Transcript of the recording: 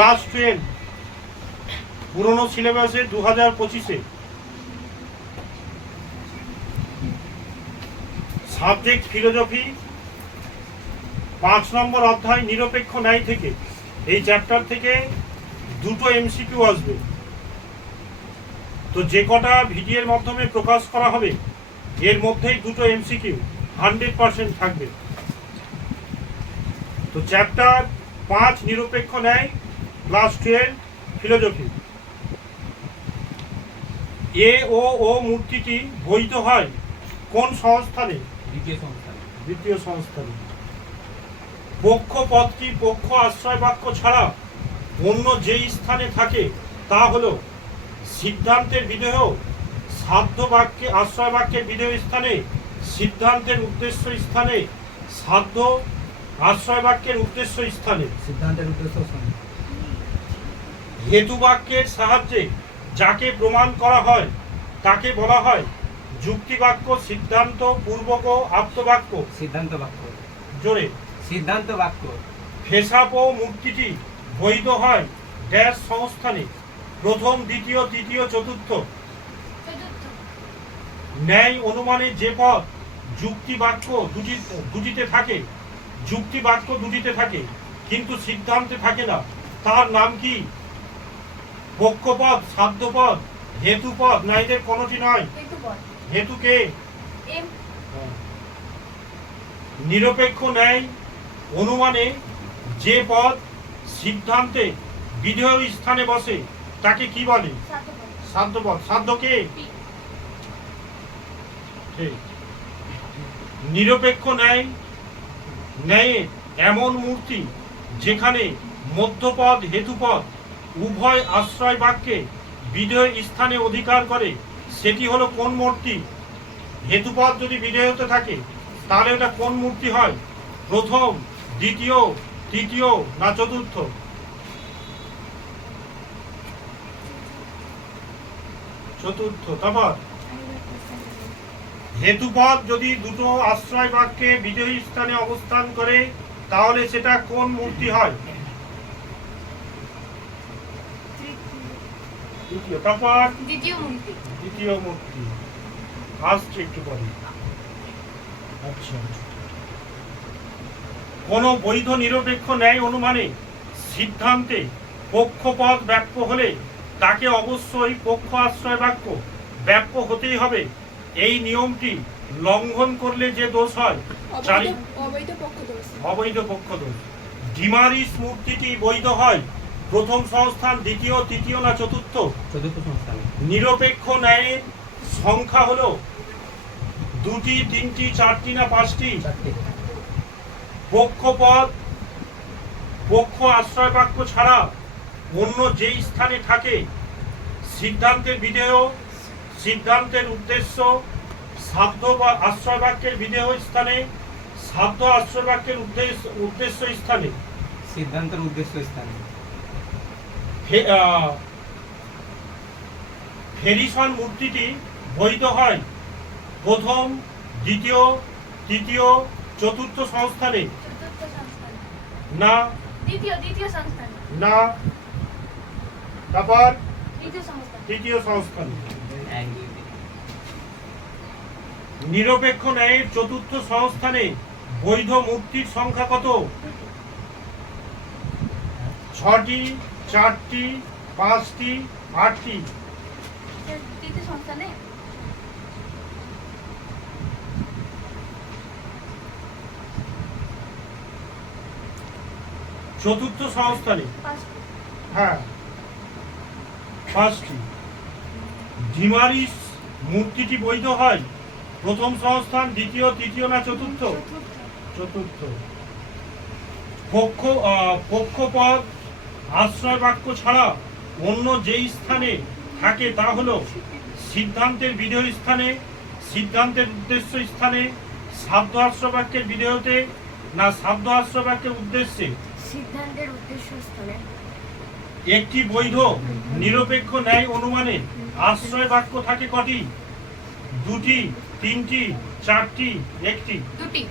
Class 12 পুরনো সিলেবাসে 2025-এ subject philosophy 5 নম্বর অধ্যায় নিরপেক্ষ ন্যায় থেকে এই চ্যাপ্টার থেকে দুটো এমসিকিউ আসবে। তো যে কটা ভিডিওর মাধ্যমে প্রকাশ করা হবে এর মধ্যেই দুটো এমসিকিউ 100% থাকবে। তো চ্যাপ্টার 5 নিরপেক্ষ ন্যায় ক্লাস 12 ফিলোসফি। ও মূর্তিটি বৈধ হয় কোন সংস্থানে? দ্বিতীয় সংস্থানে। পক্ষ পদটি পক্ষ আশ্রয় বাক্য ছাড়া অন্য যেই স্থানে থাকে তা হলো সিদ্ধান্তের বিধেয়, সাধ্য বাক্যে আশ্রয় বাক্যের বিধেয় স্থানে, সিদ্ধান্তের উদ্দেশ্য স্থানে, সাধ্য আশ্রয় বাক্যের উদ্দেশ্য স্থানে। সিদ্ধান্তের উদ্দেশ্য স্থানে। হেতু বাক্যের সাহায্যে যাকে প্রমাণ করা হয় তাকে বলা হয় যুক্তি বাক্য, সিদ্ধান্ত, পূর্বক, আপ্তবাক্য। সিদ্ধান্ত বাক্য। জোরে। সিদ্ধান্ত বাক্য। ফেসাপ ও মূর্তিটি বৈধ হয় ড্যাশ সংস্থানে? প্রথম, দ্বিতীয়, তৃতীয়, চতুর্থ। ন্যায় অনুমানে যে পদ যুক্তি বাক্য দুটিতে থাকে, যুক্তি বাক্য দুটিতে থাকে কিন্তু সিদ্ধান্তে থাকে না, তার নাম কি? পক্ষপদ, সাধ্যপদ, হেতুপদ, না এদের কোনটি নয়? হেতুকে। নিরপেক্ষ ন্যায় অনুমানে যে পদ সিদ্ধান্তে বিধেয় স্থানে বসে তাকে কি বলে? সাধ্যপদ। সাধ্যকে। ঠিক। নিরপেক্ষ ন্যায়ে এমন মূর্তি যেখানে মধ্যপদ হেতুপদ উভয় আশ্রয় বাক্যে বিধেয় স্থানে অধিকার করে সেটি হলো কোন মূর্তি? হেতুপদ যদি বিধেয়তে থাকে তাহলে এটা কোন মূর্তি হয়? প্রথম, দ্বিতীয়, তৃতীয়, না চতুর্থ? চতুর্থ। তারপর হেতুপদ যদি দুটো আশ্রয় বাক্যে বিজয়ী স্থানে অবস্থান করে তাহলে সেটা কোন মূর্তি হয়? তৃতীয়। তারপর দ্বিতীয় মূর্তি আসছে একটু পরে। আচ্ছা, কোন বৈধ নিরপেক্ষ ন্যায় অনুমানে সিদ্ধান্তে পক্ষপদ ব্যাপ্য হলে তাকে অবশ্যই পক্ষ আশ্রয় বাক্য ব্যাপ্য হতেই হবে। এই নিয়মটি লঙ্ঘন করলে যে দোষ হয় অবৈধ পক্ষ দোষ। ডিমারিস মূর্তিটি বৈধ হয় প্রথম সংস্থান, দ্বিতীয়, তৃতীয়, না চতুর্থ? চতুর্থ সংস্থান। নিরপেক্ষ ন্যায়ের সংখ্যা হলো দুটি, তিনটি, চারটি, না পাঁচটি? পক্ষপদ পক্ষ আশ্রয় বাক্য ছাড়া অন্য যেই স্থানে থাকে সিদ্ধান্তের বিধেয়, সিদ্ধান্তের উদ্দেশ্য, সাধ্য বা আশ্রয় বাক্যের বিধেয় স্থানে, সাধ্য আশ্রয় বাক্যের উদ্দেশ্য স্থানে। সিদ্ধান্তের উদ্দেশ্য স্থানে। ফেরিসন মূর্তিটি বৈধ হয় প্রথম, দ্বিতীয়, তৃতীয়, চতুর্থ সংস্থানে? না। না। তারপর তৃতীয় সংস্থানে। নিরপেক্ষ ন্যায়ের চতুর্থ সংস্থানে বৈধ মূর্তির সংখ্যা কত? 6টি, 4টি, 5টি, 8টি? চতুর্থ সংস্থানে। হ্যাঁ, 5টি। ডিমারিস মূর্তিটি বৈধ হয় প্রথম সংস্থান, দ্বিতীয়, তৃতীয়, না চতুর্থ? চতুর্থ। পক্ষপদ আশ্রয় বাক্য ছাড়া অন্য যেই স্থানে থাকে তা হলো সিদ্ধান্তের বিধেয় স্থানে, সিদ্ধান্তের উদ্দেশ্য স্থানে, সাধ্য আশ্রয় বাক্যের বিধেয়তে, না সাধ্য আশ্রয় বাক্যের উদ্দেশ্যে? সিদ্ধান্তের উদ্দেশ্য স্থানে। একটি বৈধ নিরপেক্ষ ন্যায় অনুমানে আশ্রয় বাক্য থাকে কটি? দুটি, তিনটি, চারটি, একটি? দুটি।